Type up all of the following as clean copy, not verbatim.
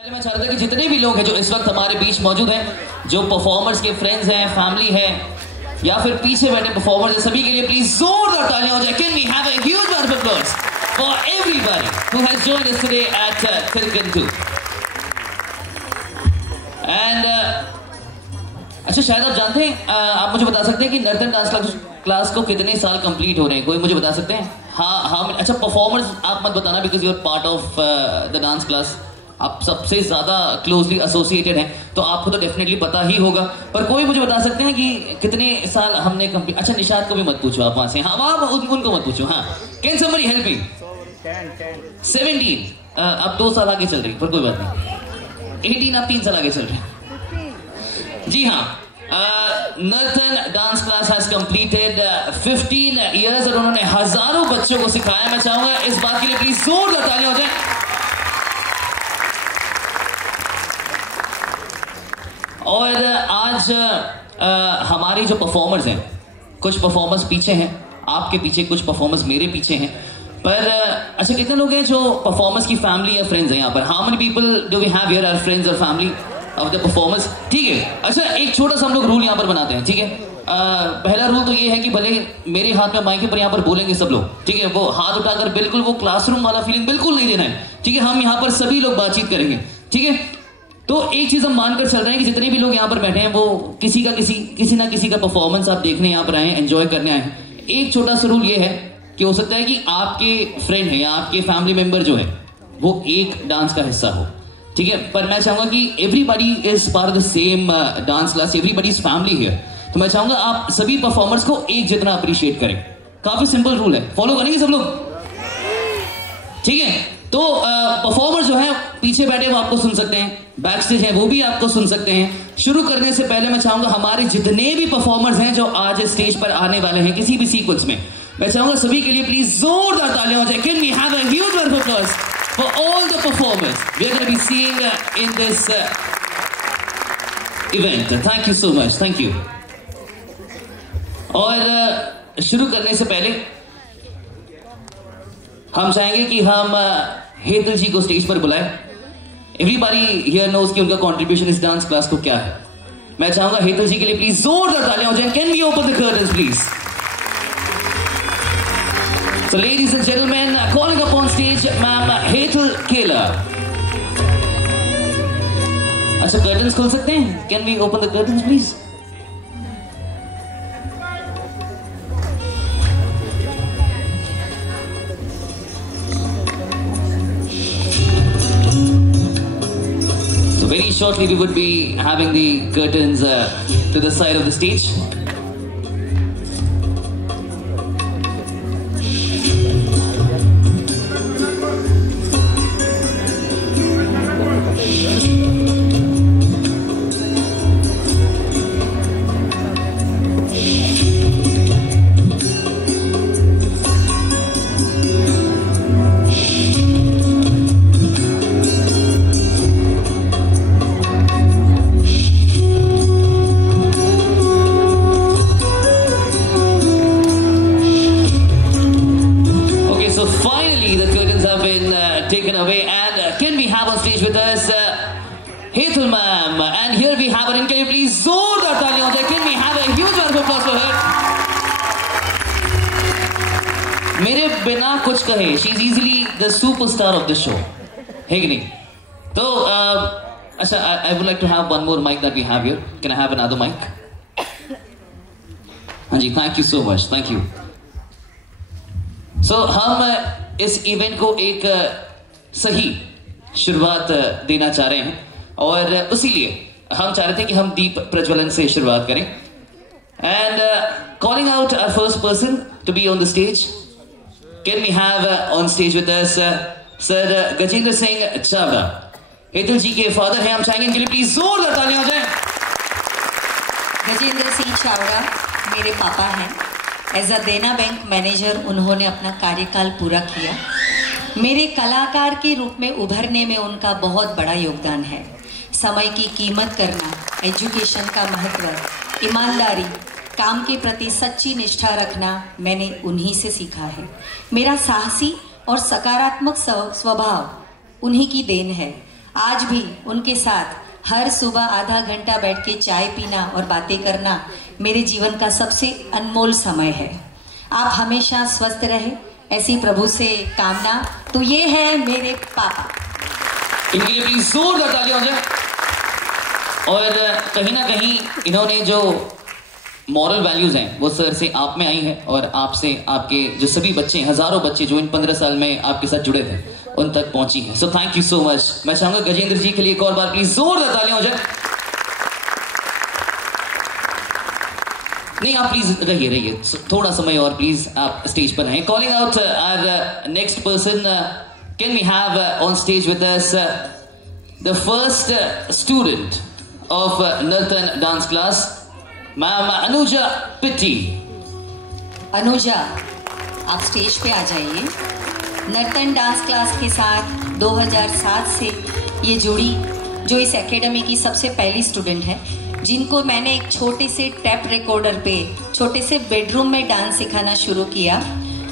मैं चाहता था कि जितने भी लोग हैं जो इस वक्त हमारे बीच मौजूद हैं, जो परफॉर्मर्स के फ्रेंड्स हैं, फैमिली है या फिर पीछे बैठे परफॉर्मर्स हैं, सभी के लिए प्लीज जोरदार तालियां हो जाए। Can we have a huge round of applause for everybody who has joined us today at Thilkan 2? And अच्छा, शायद आप जानते हैं, आप मुझे बता सकते हैं कि नर्तन डांस क्लास को कितने साल कंप्लीट हो रहे हैं? कोई मुझे बता सकते हैं? हाँ, अच्छा परफॉर्मर्स आप मत बताना because you are part of the dance class, आप सबसे ज्यादा क्लोजली एसोसिएटेड हैं तो आपको तो डेफिनेटली पता ही होगा, पर कोई मुझे बता सकते हैं कि कितने साल हमने कंप्लीट? अच्छा, निशाद को भी मत पूछो आप वहां से, हाँ आप उनको मत पूछो। हाँ, कैन समबडी हेल्प मी? 17। अब 2 साल आगे चल रही, पर कोई बात नहीं। 18, अब 3 साल आगे चल रहे हैं। जी हाँ, Nartan dance class has completed 15 years और उन्होंने हजारों बच्चों को सिखाया। मैं चाहूंगा इस बात के लिए प्लीज जोरदार तालियां हो जाए। और आज हमारे जो परफॉर्मर्स हैं, कुछ परफॉर्मर्स पीछे हैं, आपके पीछे, कुछ परफॉर्मर्स मेरे पीछे हैं, पर अच्छा कितने लोग हैं जो परफॉर्मर्स की फैमिली या फ्रेंड्स हैं यहाँ पर? How many people do we have here are friends और फैमिली ऑफ द परफॉर्मर्स? ठीक है, अच्छा एक छोटा सा हम लोग रूल यहाँ पर बनाते हैं, ठीक है? पहला रूल तो ये है कि भले मेरे हाथ में माइक पर यहाँ पर बोलेंगे सब लोग, ठीक है? वो हाथ उठाकर बिल्कुल वो क्लासरूम वाला फीलिंग बिल्कुल नहीं देना है, ठीक है? हम यहाँ पर सभी लोग बातचीत करेंगे, ठीक है? तो एक चीज हम मानकर चल रहे हैं कि जितने भी लोग यहाँ पर बैठे हैं वो किसी ना किसी का परफॉर्मेंस आप देखने यहाँ पर आए हैं, एंजॉय करने आए हैं। एक छोटा सा रूल ये है कि हो सकता है कि आपके फ्रेंड है या आपके फैमिली मेंबर जो है वो एक डांस का हिस्सा हो, ठीक है? पर मैं चाहूंगा कि everybody is part of the same dance class, everybody is family here. तो मैं चाहूंगा आप सभी परफॉर्मर्स को एक जितना अप्रिशिएट करें। काफी सिंपल रूल है, फॉलो करेंगे सब लोग, ठीक है? तो परफॉर्मर जो है पीछे बैठे वो आपको सुन सकते हैं, बैक स्टेज है वो भी आपको सुन सकते हैं। शुरू करने से पहले मैं चाहूंगा हमारे जितने भी परफॉर्मर्स हैं जो आज स्टेज पर आने वाले हैं किसी भी सीक्वेंस में, मैं चाहूंगा सभी के लिए प्लीज जोरदार तालियां हो जाए। Can we have a huge round of applause for all the performers we are going to be seeing in this event. Thank you so much, thank you. और शुरू करने से पहले हम चाहेंगे कि हम हेतल जी को स्टेज पर बुलाएं। एवरीबॉडी हियर नोज कि उनका कंट्रीब्यूशन इस डांस क्लास को क्या है। मैं चाहूंगा हेतल जी के लिए प्लीज जोरदार तालियां हो जाए। Can we open the curtains please? So ladies and gentleman, calling up on stage ma'am Hetal Kela. अच्छा, कर्टन्स खोल सकते हैं? Can we open the curtains please? Very shortly we would be having the curtains to the side of the stage. Taken away, and can we have on stage with us Hetal ma'am? And here we have her, and can you please जोरदार तालियां हो जाए? Can we have a huge round of applause for her? मेरे बिना कुछ कहे, she is easily the superstar of the show, है कि नहीं? तो अच्छा, I would like to have one more mic that we have here. Can I have another mic? हाँ जी, thank you so much, thank you. So हम इस event को एक सही शुरुआत देना चाह रहे हैं और उसीलिए हम चाह रहे थे कि हम दीप प्रज्वलन से शुरुआत करें। And calling out our first person to be on the stage, can we have on stage with us sir Gajendra Singh Chawla. Hetal ji के फादर हैं, हम चाहेंगे इनके लिए प्लीज जोरदार तालियां हो जाए। गजेंद्र सिंह चावला मेरे पापा हैं। एज अ देना बैंक मैनेजर उन्होंने अपना कार्यकाल पूरा किया। मेरे कलाकार के रूप में उभरने में उनका बहुत बड़ा योगदान है। समय की कीमत करना, एजुकेशन का महत्व, ईमानदारी, काम के प्रति सच्ची निष्ठा रखना मैंने उन्हीं से सीखा है। मेरा साहसी और सकारात्मक स्वभाव उन्हीं की देन है। आज भी उनके साथ हर सुबह आधा घंटा बैठ के चाय पीना और बातें करना मेरे जीवन का सबसे अनमोल समय है। आप हमेशा स्वस्थ रहे, ऐसी प्रभु से कामना। तो ये है मेरे पापा। इनके लिए प्लीज जोरदार तालियां हो जाए। और कहीं ना कहीं इन्होंने जो मॉरल वैल्यूज हैं वो सर से आप में आई हैं, और आपसे आपके जो सभी बच्चे, हजारों बच्चे जो इन 15 साल में आपके साथ जुड़े थे, उन तक पहुंची हैं। So thank you so much. मैं चाहूंगा गजेंद्र जी के लिए एक और बार प्लीज जोरदार तालियां हो जाए। नहीं, आप प्लीज रहिए थोड़ा समय और प्लीज आप स्टेज पर रहें। Calling out our next person, can we have on stage with us the first student of Nartan dance class, ma'am Anuja Pitti. Anuja, आप स्टेज पे आ जाइए। नर्तन डांस क्लास के साथ 2007 से ये जुड़ी, जो इस एकेडमी की सबसे पहली स्टूडेंट है, जिनको मैंने एक छोटे से टेप रिकॉर्डर पे छोटे से बेडरूम में डांस सिखाना शुरू किया,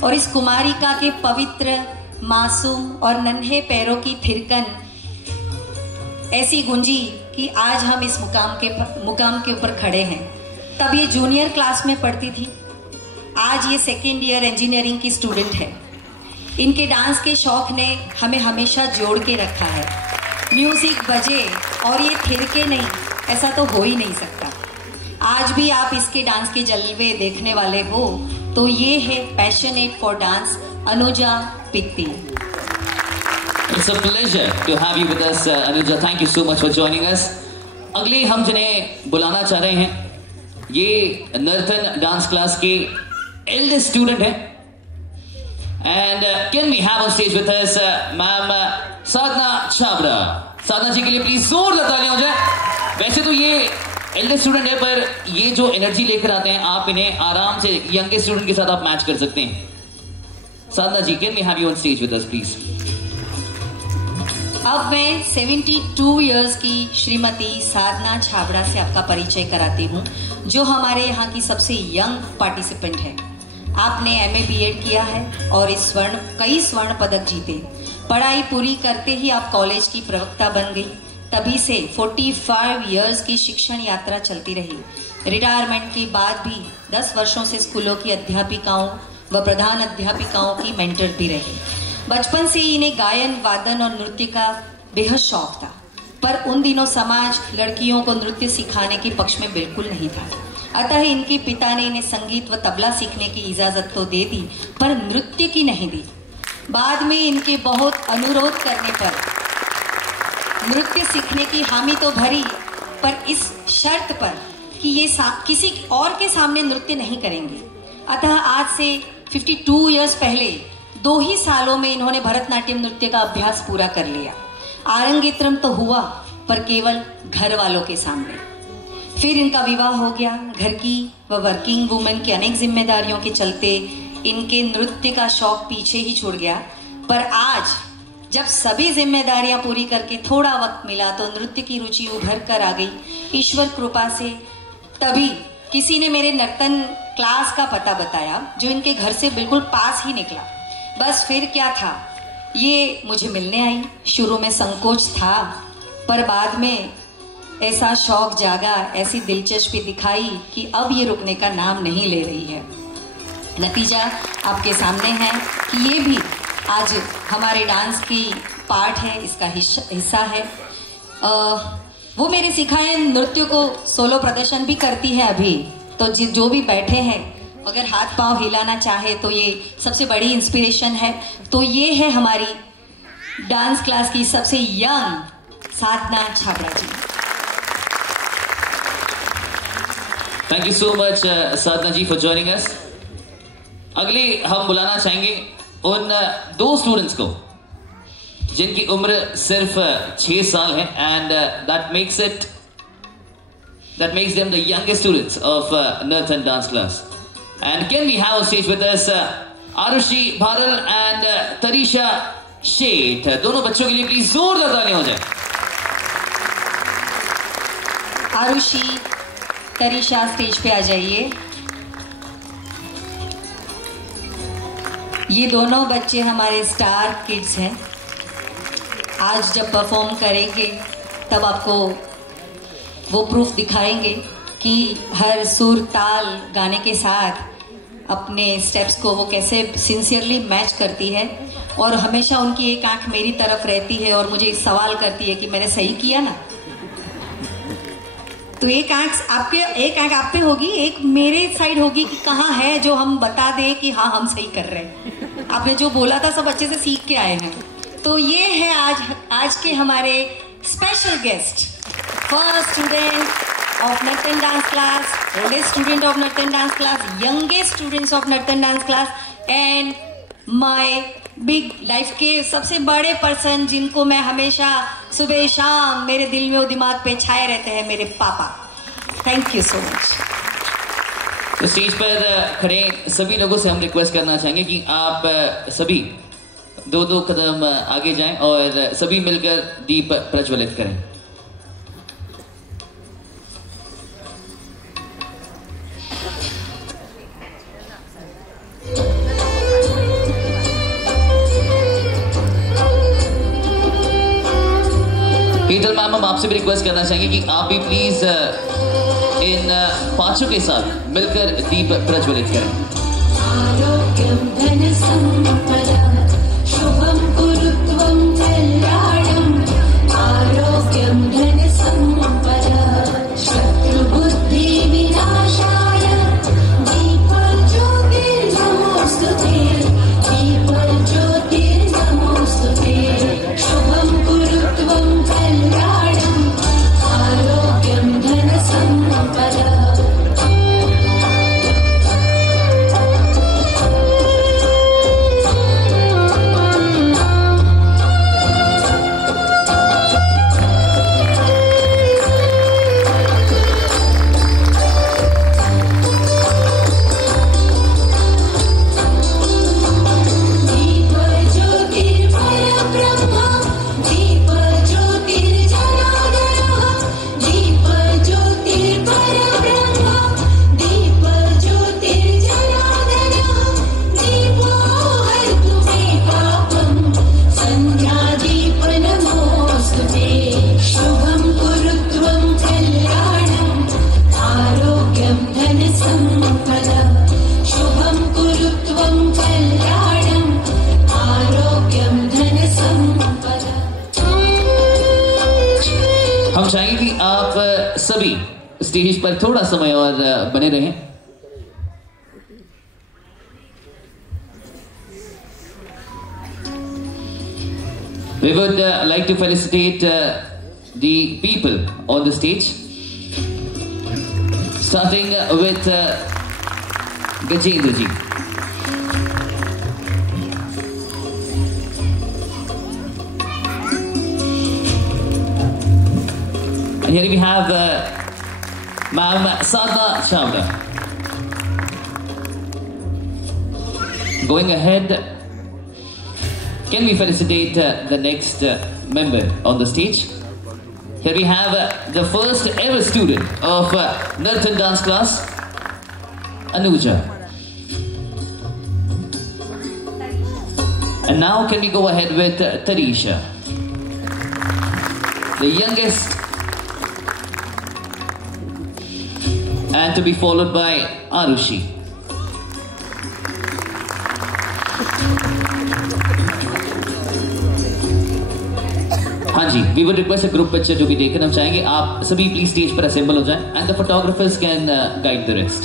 और इस कुमारिका के पवित्र, मासूम और नन्हे पैरों की थिरकन ऐसी गुंजी कि आज हम इस मुकाम के ऊपर खड़े हैं। तब ये जूनियर क्लास में पढ़ती थी, आज ये सेकेंड ईयर इंजीनियरिंग की स्टूडेंट है। इनके डांस के शौक ने हमें हमेशा जोड़ के रखा है। म्यूजिक बजे और ये थिरके नहीं, ऐसा तो हो ही नहीं सकता। आज भी आप इसके डांस के जलवे देखने वाले हो तो ये है पैशनेट फॉर डांस अनुजा पिट्टी। It's a pleasure to have you with us, Anuja. Thank you so much for joining us. अगले हम जिन्हें बुलाना चाह रहे हैं, ये नर्तन डांस क्लास के एल्डेस्ट स्टूडेंट हैं, and can we have on stage with us ma'am Sadhana Chhabra. Sadhana ji के लिए प्लीज जोरदार तालियां हो जाए। वैसे तो ये एल्डेस्ट स्टूडेंट है, पर ये जो एनर्जी लेकर आते हैं, आप इन्हें आराम से यंगेस्ट स्टूडेंट के साथ आप मैच कर सकते हैं। Sadhana ji, can we have you on stage with us please. अब मैं 72 इयर्स की श्रीमती साधना छाबड़ा से आपका परिचय कराती हूँ, जो हमारे यहाँ की सबसे यंग पार्टिसिपेंट है। आपने MA BEd किया है और कई स्वर्ण पदक जीते। पढ़ाई पूरी करते ही आप कॉलेज की प्रवक्ता बन गई। तभी से 45 इयर्स की शिक्षण यात्रा चलती रही। रिटायरमेंट के बाद भी 10 वर्षों से स्कूलों की अध्यापिकाओं व प्रधान अध्यापिकाओं की मेंटर भी रही। बचपन से ही इन्हें गायन, वादन और नृत्य का बेहद शौक था, पर उन दिनों समाज लड़कियों को नृत्य सिखाने के पक्ष में बिल्कुल नहीं था। अतः इनके पिता ने इन्हें संगीत व तबला सीखने की इजाजत तो दे दी, पर नृत्य की नहीं दी। बाद में इनके बहुत अनुरोध करने पर नृत्य सीखने की हामी तो भरी, पर इस शर्त पर कि ये किसी और के सामने नृत्य नहीं करेंगे। अतः आज से 52 इयर्स पहले 2 ही सालों में इन्होंने भरतनाट्यम नृत्य का अभ्यास पूरा कर लिया। आरंगेत्रम तो हुआ, पर केवल घर वालों के सामने। फिर इनका विवाह हो गया। घर की व वर्किंग वुमेन की अनेक जिम्मेदारियों के चलते इनके नृत्य का शौक पीछे ही छूट गया। पर आज जब सभी जिम्मेदारियां पूरी करके थोड़ा वक्त मिला तो नृत्य की रुचि उभर कर आ गई ईश्वर कृपा से। तभी किसी ने मेरे नर्तन क्लास का पता बताया, जो इनके घर से बिल्कुल पास ही निकला। बस फिर क्या था, ये मुझे मिलने आई। शुरू में संकोच था, पर बाद में ऐसा शौक जागा, ऐसी दिलचस्पी दिखाई कि अब ये रुकने का नाम नहीं ले रही है। नतीजा आपके सामने है कि ये भी आज हमारे डांस की पार्ट है, इसका हिस्सा है। वो मेरे सिखाए नृत्य को सोलो प्रदर्शन भी करती है अभी। तो जो भी बैठे हैं, अगर हाथ पांव हिलाना चाहे तो ये सबसे बड़ी इंस्पिरेशन है। तो ये है हमारी डांस क्लास की सबसे young Sadhana Chhabra ji. Thank you so much Sadhana ji for joining us. अगले हम बुलाना चाहेंगे उन 2 स्टूडेंट्स को जिनकी उम्र सिर्फ 6 साल है, and that makes them the youngest students of Nartan dance class. And can we have on stage with us Aarushi Bharal and Tarisha Sheth. दोनों बच्चों के लिए प्लीज जोरदार तालियां हो जाए। आरुषि, तरीशा स्टेज पे आ जाइए। ये दोनों बच्चे हमारे स्टार किड्स हैं। आज जब परफॉर्म करेंगे तब आपको वो प्रूफ दिखाएंगे कि हर सुर ताल गाने के साथ अपने स्टेप्स को वो कैसे सिंसियरली मैच करती है। और हमेशा उनकी एक आंख मेरी तरफ रहती है और मुझे सवाल करती है कि मैंने सही किया ना। तो एक आंख आप पे होगी, एक मेरे साइड होगी कि कहाँ है जो हम बता दें कि हाँ हम सही कर रहे हैं। आपने जो बोला था सब अच्छे से सीख के आए हैं। तो ये है आज के हमारे special guest, first student of Nartan dance class, oldest student of Nartan dance class, youngest students of Nartan dance class, and my big life के सबसे बड़े पर्सन जिनको मैं हमेशा सुबह शाम मेरे दिल में वो दिमाग पे छाए रहते हैं, मेरे पापा। Thank you so much. तो स्टेज पर खड़े सभी लोगों से हम रिक्वेस्ट करना चाहेंगे कि आप सभी दो कदम आगे जाएं और सभी मिलकर दीप प्रज्वलित करें। पीटर मैम, हम आपसे भी रिक्वेस्ट करना चाहेंगे कि आप भी प्लीज इन पांचों के साथ मिलकर दीप प्रज्वलित करें। आरोग्यम धन संपदा शुभम कुरुत्वम कल्याणम, आरोग्यम धन संपदा शत्रु बुद्धि विनाशाय, दीपज्योतिर्नमोस्तुते, दीपज्योतिर्नमोस्तुते, शुभम कुरुत्वम कल्याणम, आरोग्यम धन संपदा। हम चाहेंगे कि आप सभी स्टेज पर थोड़ा समय और बने रहें। We would like to felicitate the people on the stage, starting with Gajendra ji. And here we have Ma'am Sadhna Chawla. Going ahead, can we felicitate the next member on the stage? Here we have the first ever student of Nartan dance class, Anuja. And now can we go ahead with Tarisha, the youngest, and to be followed by Arushi. हाँ जी, we would request a group picture जो भी देखना हम चाहेंगे। आप सभी please stage पर assemble हो जाएं and the photographers can guide the rest.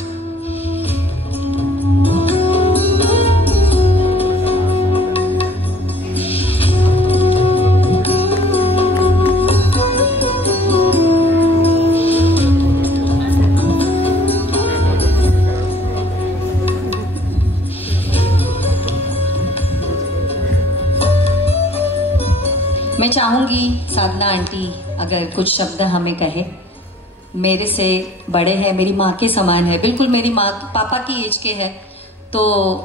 मैं चाहूंगी साधना आंटी अगर कुछ शब्द हमें कहे। मेरे से बड़े हैं, मेरी माँ के समान है, बिल्कुल मेरी माँ पापा की एज के है। तो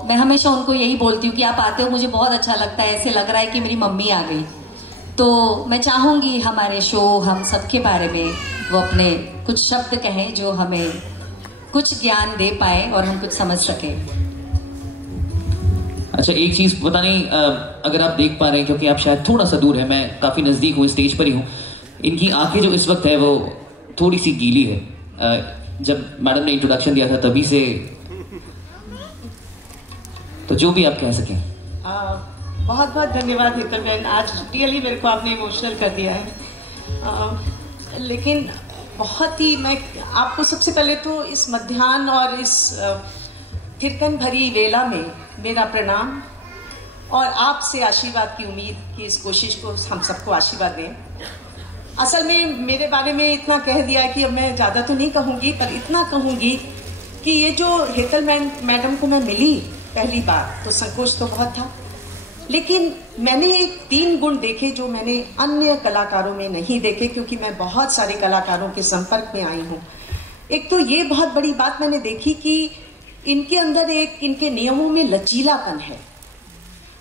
मैं हमेशा उनको यही बोलती हूँ कि आप आते हो मुझे बहुत अच्छा लगता है, ऐसे लग रहा है कि मेरी मम्मी आ गई। तो मैं चाहूंगी हमारे शो हम सबके बारे में वो अपने कुछ शब्द कहें जो हमें कुछ ज्ञान दे पाए और हम कुछ समझ सके। अच्छा एक चीज पता नहीं अगर आप देख पा रहे हैं, क्योंकि आप शायद थोड़ा सा दूर है, मैं काफी नजदीक हूँ, स्टेज पर ही हूँ। इनकी आंखें जो इस वक्त है वो थोड़ी सी गीली है। जब मैडम ने इंट्रोडक्शन दिया था तभी से, तो जो भी आप कह सकें। बहुत बहुत धन्यवाद हेतल बहन, आज रियली मेरे को आपने इमोशनल कर दिया है। लेकिन बहुत ही, मैं आपको सबसे पहले तो इस मध्याह्न और इस थिरकन भरी वेला में मेरा प्रणाम और आपसे आशीर्वाद की उम्मीद कि इस कोशिश को हम सबको आशीर्वाद दें। असल में मेरे बारे में इतना कह दिया है कि अब मैं ज़्यादा तो नहीं कहूँगी, पर इतना कहूँगी कि ये जो हेतल मैडम को मैं मिली पहली बार तो संकोच तो बहुत था, लेकिन मैंने एक 3 गुण देखे जो मैंने अन्य कलाकारों में नहीं देखे, क्योंकि मैं बहुत सारे कलाकारों के संपर्क में आई हूँ। एक तो ये बहुत बड़ी बात मैंने देखी कि इनके अंदर एक, इनके नियमों में लचीलापन है।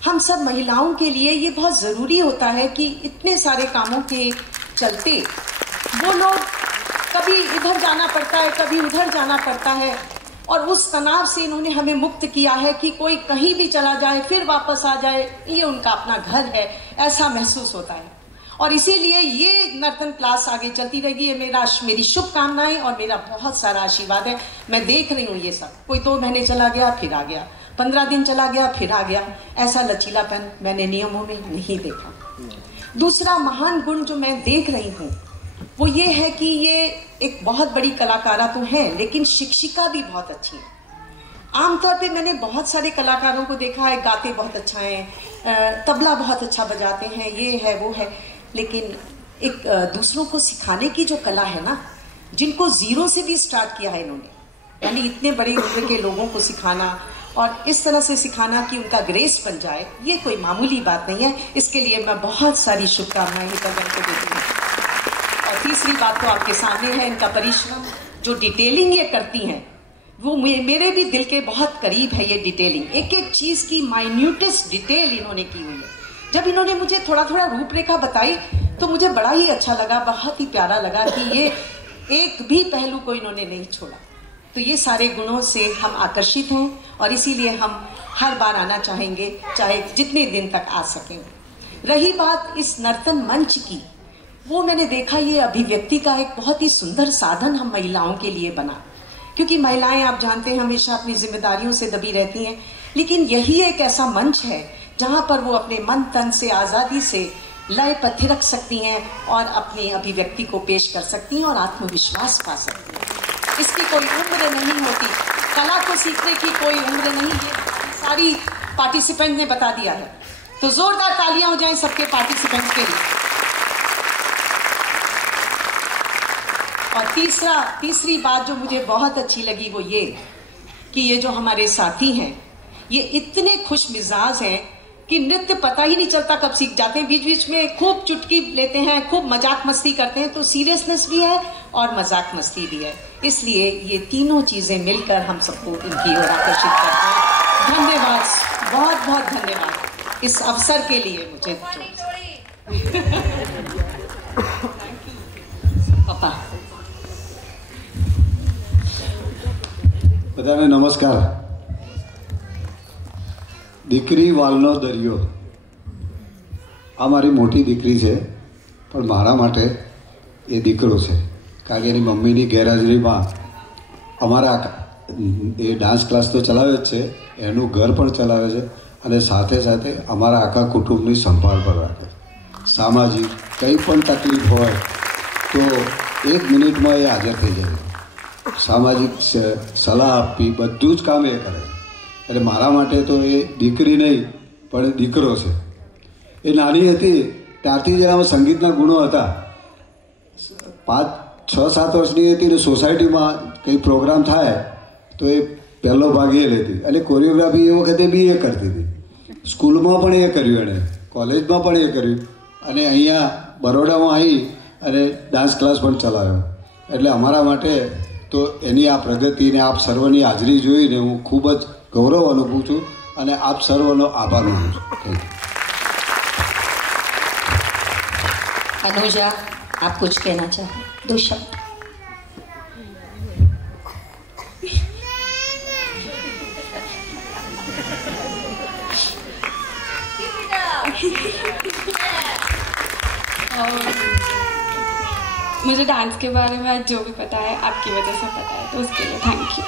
हम सब महिलाओं के लिए ये बहुत ज़रूरी होता है कि इतने सारे कामों के चलते वो लोग कभी इधर जाना पड़ता है, कभी उधर जाना पड़ता है, और उस तनाव से इन्होंने हमें मुक्त किया है कि कोई कहीं भी चला जाए फिर वापस आ जाए, ये उनका अपना घर है, ऐसा महसूस होता है। और इसीलिए ये नर्तन क्लास आगे चलती रहेगी, ये मेरी शुभकामनाएं और मेरा बहुत सारा आशीर्वाद है। मैं देख रही हूँ ये सब, कोई 2 महीने चला गया फिर आ गया, 15 दिन चला गया फिर आ गया, ऐसा लचीलापन मैंने नियमों में नहीं देखा। दूसरा महान गुण जो मैं देख रही हूँ वो ये है कि ये एक बहुत बड़ी कलाकारा तो है, लेकिन शिक्षिका भी बहुत अच्छी है। आमतौर पे मैंने बहुत सारे कलाकारों को देखा है, गाते बहुत अच्छा है, तबला बहुत अच्छा बजाते हैं, ये है वो है, लेकिन एक दूसरों को सिखाने की जो कला है ना, जिनको जीरो से भी स्टार्ट किया है इन्होंने, यानी इतने बड़ी उम्र के लोगों को सिखाना और इस तरह से सिखाना कि उनका ग्रेस बन जाए, ये कोई मामूली बात नहीं है। इसके लिए मैं बहुत सारी शुभकामनाएं हेतल बहन को देती हूँ। और तीसरी बात तो आपके सामने है, इनका परिश्रम, जो डिटेलिंग ये करती हैं वो मेरे भी दिल के बहुत करीब है। ये डिटेलिंग, एक एक चीज की माइन्यूटेस्ट डिटेल इन्होंने की हुई है। जब इन्होंने मुझे थोड़ा थोड़ा रूपरेखा बताई तो मुझे बड़ा ही अच्छा लगा, बहुत ही प्यारा लगा कि ये एक भी पहलू को इन्होंने नहीं छोड़ा। तो ये सारे गुणों से हम आकर्षित हैं और इसीलिए हम हर बार आना चाहेंगे, चाहे जितने दिन तक आ सकें। रही बात इस नर्तन मंच की, वो मैंने देखा ये अभिव्यक्ति का एक बहुत ही सुंदर साधन हम महिलाओं के लिए बना, क्योंकि महिलाएं आप जानते हैं हमेशा अपनी जिम्मेदारियों से दबी रहती हैं, लेकिन यही एक ऐसा मंच है जहां पर वो अपने मन तन से आज़ादी से लय पर थिरक सकती हैं और अपनी अभिव्यक्ति को पेश कर सकती हैं और आत्मविश्वास पा सकती हैं। इसकी कोई उम्र नहीं होती, कला को सीखने की कोई उम्र नहीं, ये सारी पार्टिसिपेंट ने बता दिया है। तो जोरदार तालियां हो जाएं सबके पार्टिसिपेंट्स के लिए। और तीसरी बात जो मुझे बहुत अच्छी लगी वो ये कि ये जो हमारे साथी हैं ये इतने खुश मिजाज हैं कि नृत्य पता ही नहीं चलता कब सीख जाते हैं। बीच बीच में खूब चुटकी लेते हैं, खूब मजाक मस्ती करते हैं, तो सीरियसनेस भी है और मजाक मस्ती भी है। इसलिए ये तीनों चीजें मिलकर हम सबको इनकी ओर आकर्षित करते हैं। धन्यवाद, बहुत बहुत धन्यवाद इस अवसर के लिए मुझे। पापा બધાને નમસ્કાર। દીકરી વાલનો દરિયો આ મારી મોટી દીકરી છે, પણ મારા માટે એ દીકરો છે, કારણ કે એની મમ્મીની ગેરહાજરીમાં અમારા એ ડાન્સ ક્લાસ તો ચલાવે જ છે, એનું ઘર પણ ચલાવે છે અને સાથે સાથે અમારા આખા કુટુંબની સંભાળ પણ રાખે। સામાજિક કંઈ પણ તકલીફ હોય તો 1 મિનિટમાં એ હાજર થઈ જાય। સામાજિક સલાહ આપવી બધું જ કામ એ કરે। એટલે મારા માટે તો એ દીકરી નહીં પણ દીકરો છે। એ નાની હતી ત્યારથી જ એનામાં સંગીતના ગુણો હતા। 5-6-7 વર્ષની હતી ને સોસાયટીમાં કંઈ પ્રોગ્રામ થાય તો એ પહેલો ભાગ એ લેતી અને કોરિયોગ્રાફી એ વખતે બી એ કરતી હતી। સ્કૂલમાં પણ એ કર્યું, એણે કોલેજમાં પણ એ કર્યું અને અહીંયા બરોડામાં આવી અને ડાન્સ ક્લાસ પણ ચલાવ્યો। એટલે અમારા માટે તો એની આ પ્રગતિને આપ સર્વની હાજરી જોઈને હું ખૂબ જ ગૌરવ અનુભવું છું અને આપ સર્વનો આભાર માનું છું। अनुजा, आप कुछ कहना चाहें? 2 शब्द। और मुझे डांस के बारे में आज जो भी पता है आपकी वजह से पता है, तो उसके लिए थैंक यू।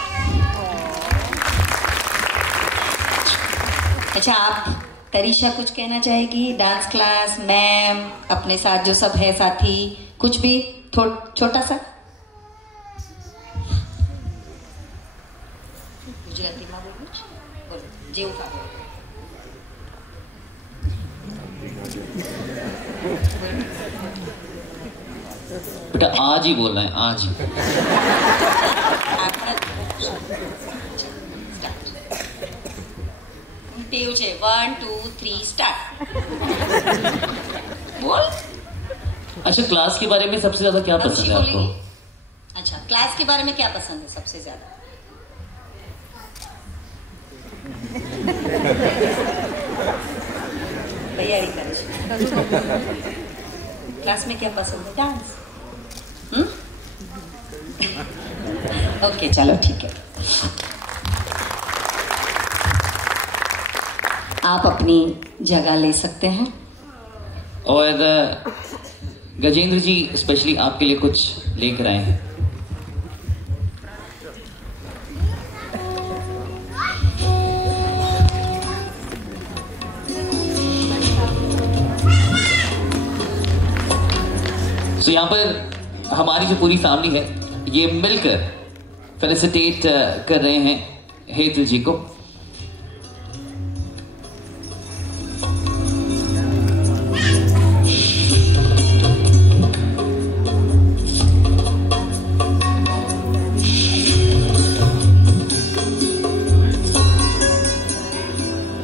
अच्छा, आप तरीशा कुछ कहना चाहेगी? डांस क्लास, मैम, अपने साथ जो सब है साथी, कुछ भी छोटा सा? गुजरातीમાં બોલું છું, બોલો જેવું ફાવે. बेटा आज ही बोलना है, आज ही. टेव છે 1 2 3 स्टार्ट. बोल. अच्छा, क्लास के बारे में सबसे ज्यादा क्या पसंद है आपको? अच्छा, क्लास के बारे में क्या पसंद है सबसे ज्यादा? तैयारी कर. क्लास में क्या पसंद है? डांस. ओके, चलो ठीक है. आप अपनी जगह ले सकते हैं. और गजेंद्र जी स्पेशली आपके लिए कुछ लेकर आए हैं. तो यहाँ पर हमारी जो पूरी फैमिली है ये मिलकर फेलिसिटेट कर रहे हैं हेतल जी को.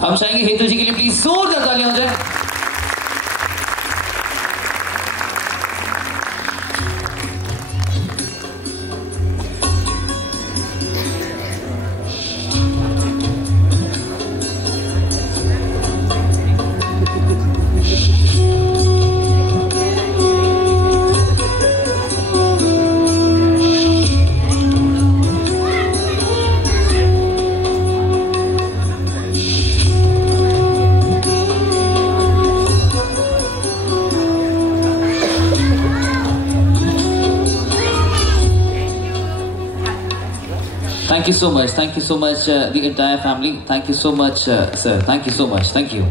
हम चाहेंगे हेतल जी के लिए प्लीज जोरदार तालियां हो जाए. Thank you so much, the entire family. Thank you so much, sir. Thank you so much. Thank you.